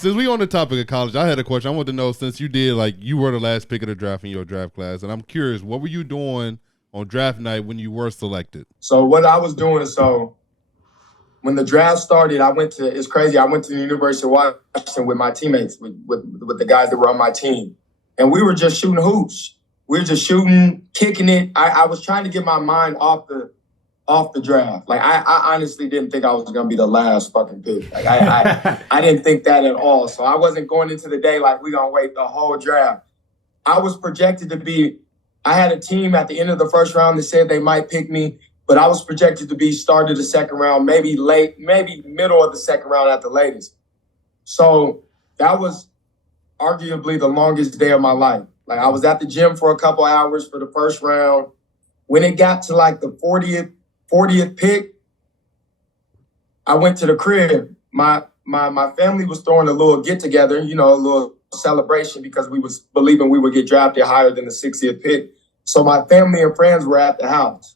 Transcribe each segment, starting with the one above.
Since we on the topic of college, I had a question. I want to know, since you were the last pick of the draft in your draft class, and I'm curious, what were you doing on draft night when you were selected? So what I was doing, when the draft started, it's crazy. I went to the University of Washington with my teammates, with the guys that were on my team. And we were just shooting hoops. We were just shooting, kicking it. I was trying to get my mind off the draft. Like, I honestly didn't think I was going to be the last fucking pick. Like, I didn't think that at all. So I wasn't going into the day like, we're going to wait the whole draft. I was projected to be, I had a team at the end of the first round that said they might pick me, but I was projected to be start of the second round, maybe middle of the second round at the latest. So that was arguably the longest day of my life. Like, I was at the gym for a couple hours for the first round. When it got to like the 40th pick, I went to the crib. My family was throwing a little get together, a little celebration, because we was believing we would get drafted higher than the 60th pick. So my family and friends were at the house,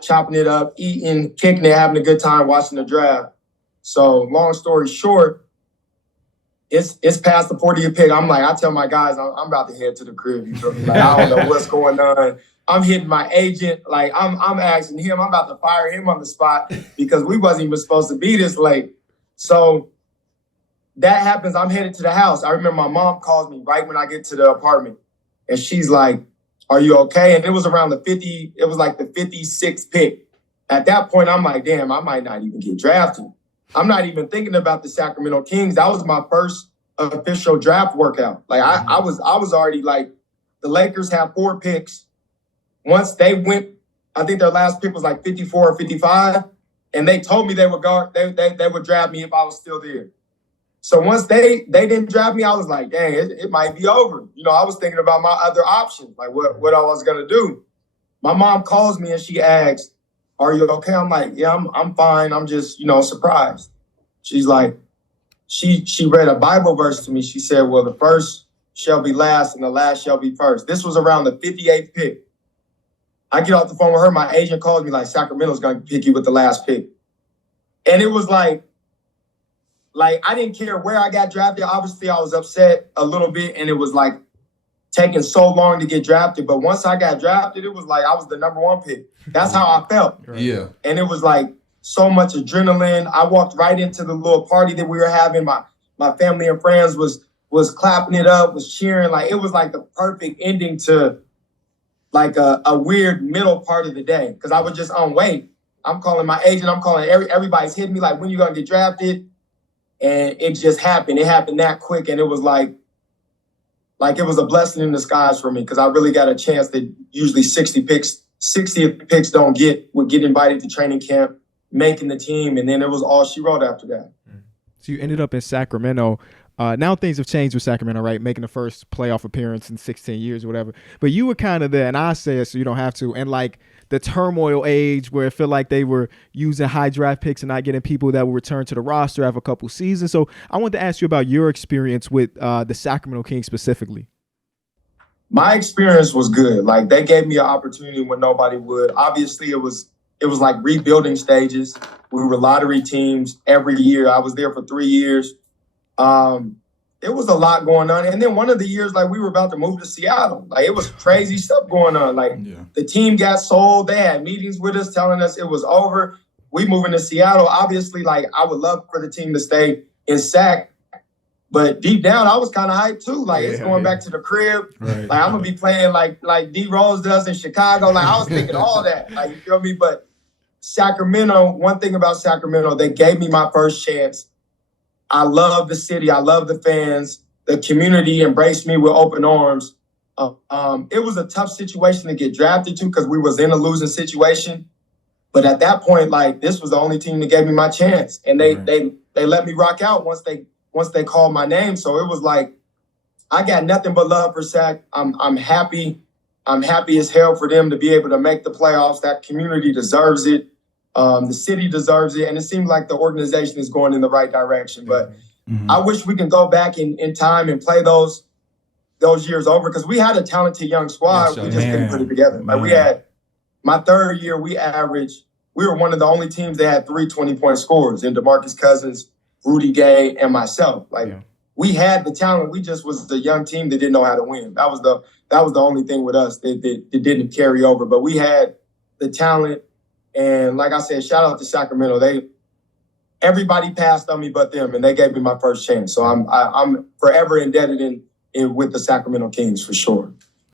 chopping it up, eating, kicking it, having a good time watching the draft. So long story short, it's past the 40th pick. I tell my guys, I'm about to head to the crib. You feel me? Like, I don't know what's going on. I'm hitting my agent. Like, I'm asking him. I'm about to fire him on the spot because we wasn't even supposed to be this late. So that happens. I'm headed to the house. I remember my mom calls me right when I get to the apartment, and she's like, "Are you okay?" And it was around the 56th pick. At that point, I'm like, damn, I might not even get drafted. I'm not even thinking about the Sacramento Kings. That was my first official draft workout. Like, I was already like, the Lakers have 4 picks. Once they went, I think their last pick was like 54 or 55, and they told me they would draft me if I was still there. So once they didn't draft me, I was like, dang, it might be over. I was thinking about my other options, like what I was gonna do. My mom calls me and she asks, "Are you okay?" I'm like, "Yeah, I'm fine. I'm just, surprised." She's like, she read a Bible verse to me. She said, "Well, the first shall be last and the last shall be first." This was around the 58th pick. I get off the phone with her. My agent calls me like, "Sacramento's going to pick you with the last pick." And it was like I didn't care where I got drafted. Obviously, I was upset a little bit, and it was like taking so long to get drafted. But once I got drafted, it was like I was the number 1 pick. That's how I felt. Yeah. And it was like so much adrenaline. I walked right into the little party that we were having. My family and friends was clapping it up, was cheering. Like, it was like the perfect ending to like a weird middle part of the day, because I was just on wait. I'm calling my agent. I'm calling everybody's hitting me like, "When you gonna get drafted?" And it just happened. It happened that quick, and it was like it was a blessing in disguise for me, because I really got a chance that usually 60th picks would get invited to training camp, making the team, and then it was all she wrote after that. So you ended up in Sacramento. Now things have changed with Sacramento, right? Making the first playoff appearance in 16 years or whatever. But you were kind of there, and I say it so you don't have to, and like the turmoil age where it felt like they were using high draft picks and not getting people that will return to the roster after a couple seasons. So I wanted to ask you about your experience with the Sacramento Kings specifically. My experience was good. Like, they gave me an opportunity when nobody would. Obviously, it was like rebuilding stages. We were lottery teams every year. I was there for 3 years. It was a lot going on. And then one of the years, like, we were about to move to Seattle. Like, it was crazy stuff going on. Like, The team got sold. They had meetings with us telling us it was over. We moving to Seattle. Obviously, like, I would love for the team to stay in Sac. But deep down, I was kind of hyped too. Like, it's going back to the crib. Right. Like, I'm going to be playing like D Rose does in Chicago. Like, I was thinking all that. Like, you feel me? But Sacramento, one thing about Sacramento, they gave me my first chance. I love the city. I love the fans. The community embraced me with open arms. It was a tough situation to get drafted to, because we was in a losing situation. But at that point, like, this was the only team that gave me my chance. And they let me rock out once they called my name. So it was like, I got nothing but love for Sac. I'm happy. I'm happy as hell for them to be able to make the playoffs. That community deserves it. The city deserves it. And it seems like the organization is going in the right direction. But I wish we can go back in time and play those years over, because we had a talented young squad. We just couldn't put it together. Like, we had, my third year, we were one of the only teams that had 3 20-point scorers in DeMarcus Cousins, Rudy Gay, and myself. Like, we had the talent. We just was the young team that didn't know how to win. That was the only thing with us that didn't carry over. But we had the talent, and like I said, shout out to Sacramento. Everybody passed on me but them, and they gave me my first chance. So I'm forever indebted in with the Sacramento Kings for sure.